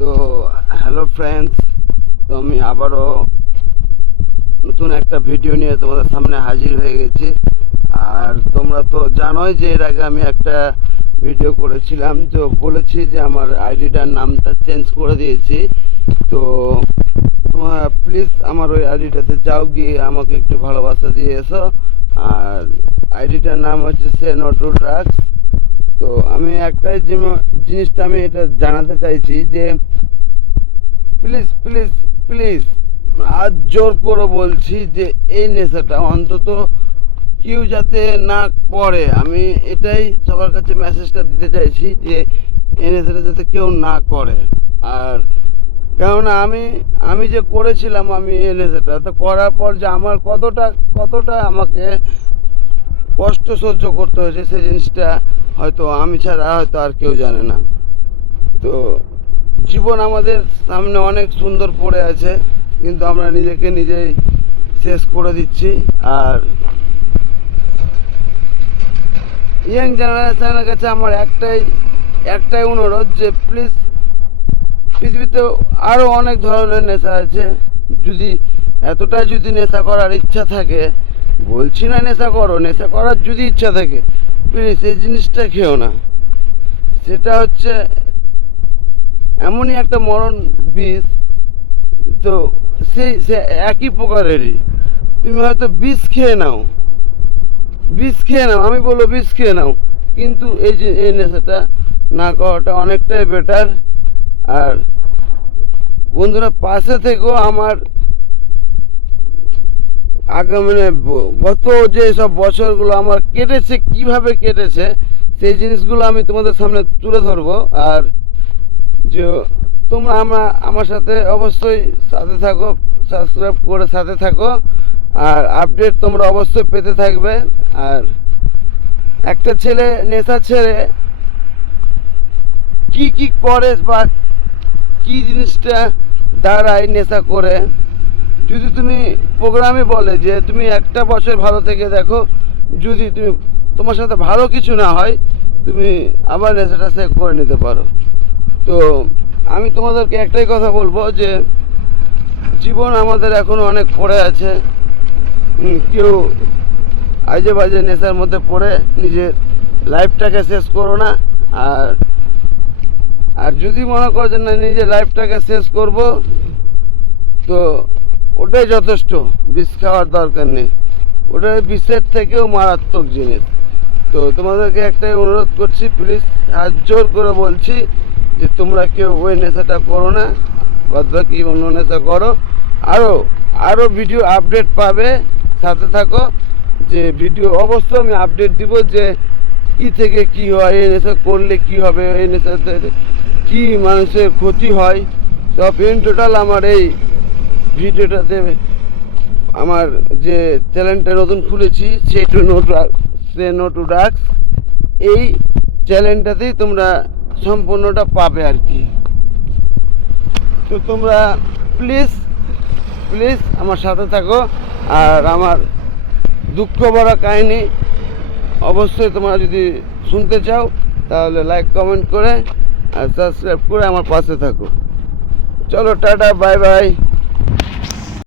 তো hello friends, তো আমি আবারও নতুন একটা ভিডিও নিয়ে তোমাদের সামনে হাজির হয়ে গেছি। আর তোমরা তো জানোই যে এর আগে আমি একটা ভিডিও করেছিলাম, তো বলেছি যে আমার আইডিটার নামটা চেঞ্জ করে দিয়েছি। তো তোমরা প্লিজ আমার ওই আইডিটাতে যাও, গিয়ে আমাকে একটু ভালোবাসা দিয়ে এসো। আর আইডিটার নাম হচ্ছে সে নো টু ড্রাগস। তো আমি একটাই জিনিসটা আমি এটা জানাতে চাইছি যে প্লিজ প্লিজ প্লিজ আজ জোর করে বলছি যে এই নেশাটা অন্তত কেউ যাতে না করে। আমি এটাই সবার কাছে মেসেজটা দিতে চাইছি যে এই নেশাটা যাতে কেউ না করে। আর কেননা আমি যে করেছিলাম, আমি এই নেশাটা তো করার পর যে আমার কতটা আমাকে কষ্ট সহ্য করতে হয়েছে, সেই জিনিসটা হয়তো আমি ছাড়া হয়তো আর কেউ জানে না। তো জীবন আমাদের সামনে অনেক সুন্দর পড়ে আছে, কিন্তু আমরা নিজেকে নিজেই শেষ করে দিচ্ছি। আর ইয়াং জেনারেশনের কাছে আমার একটাই অনুরোধ যে প্লিজ, পৃথিবীতে আরও অনেক ধরনের নেশা আছে। যদি নেশা করার ইচ্ছা থাকে, বলছি না নেশা করো, নেশা করার যদি ইচ্ছা থাকে প্লিজ এই জিনিসটা খেও না। সেটা হচ্ছে এমনই একটা মরণ বিষ। তো সে একই প্রকারেরই। তুমি হয়তো বিষ খেয়ে নাও, আমি বলবো বিষ খেয়ে নাও, কিন্তু এই নেশাটা না করাটা অনেকটাই বেটার। আর বন্ধুরা, পাশে থেকেও আমার আগে গত যে সব বছরগুলো আমার কেটেছে, কিভাবে কেটেছে সেই জিনিসগুলো আমি তোমাদের সামনে তুলে ধরবো। আর যে তোমরা আমার সাথে অবশ্যই সাথে থাকো, সাবস্ক্রাইব করে সাথে থাকো, আর আপডেট তোমরা অবশ্যই পেতে থাকবে। আর একটা ছেলে নেশা ছেড়ে কি করে বা কি জিনিসটা দাঁড়ায় নেশা করে, যদি তুমি প্রোগ্রামে বলে যে তুমি একটা বছর ভালো থেকে দেখো, যদি তোমার সাথে ভালো কিছু না হয়, তুমি আবার নেশাটা সেভ করে নিতে পারো। তো আমি তোমাদেরকে একটাই কথা বলবো যে জীবন আমাদের এখনো অনেক পড়ে আছে। কেউ আজে বাজে নেশার মধ্যে পড়ে নিজের লাইফটাকে শেষ করো না। আর যদি মনে করো যে না, নিজের লাইফটাকে শেষ করব, তো ওটাই যথেষ্ট, বিষ খাওয়ার দরকার নেই। ওটা বিষের থেকেও মারাত্মক জিনিস। তো তোমাদেরকে একটাই অনুরোধ করছি, প্লিজ হাত জোর করে বলছি যে তোমরা কেউ ওই নেশাটা করো না, বাদবাকি অন্য নেশা করো। আরও ভিডিও আপডেট পাবে, সাথে থাকো। যে ভিডিও অবশ্যই আমি আপডেট দিব যে কী থেকে কী হয়, এই নেশা করলে কী হবে, এই নেশাতে কী মানুষের ক্ষতি হয়, সব ইন টোটাল আমার এই ভিডিওটাতে। আমার যে চ্যানেলটা নতুন খুলেছি সে নো টু ড্রাগস, এই চ্যানেলটাতেই তোমরা সম্পূর্ণটা পাবে আর কি। তো তোমরা প্লিজ আমার সাথে থাকো। আর আমার দুঃখ ভরা কাহিনী অবশ্যই তোমরা যদি শুনতে চাও, তাহলে লাইক কমেন্ট করে আর সাবস্ক্রাইব করে আমার পাশে থাকো। চলো, টাটা, বাই বাই।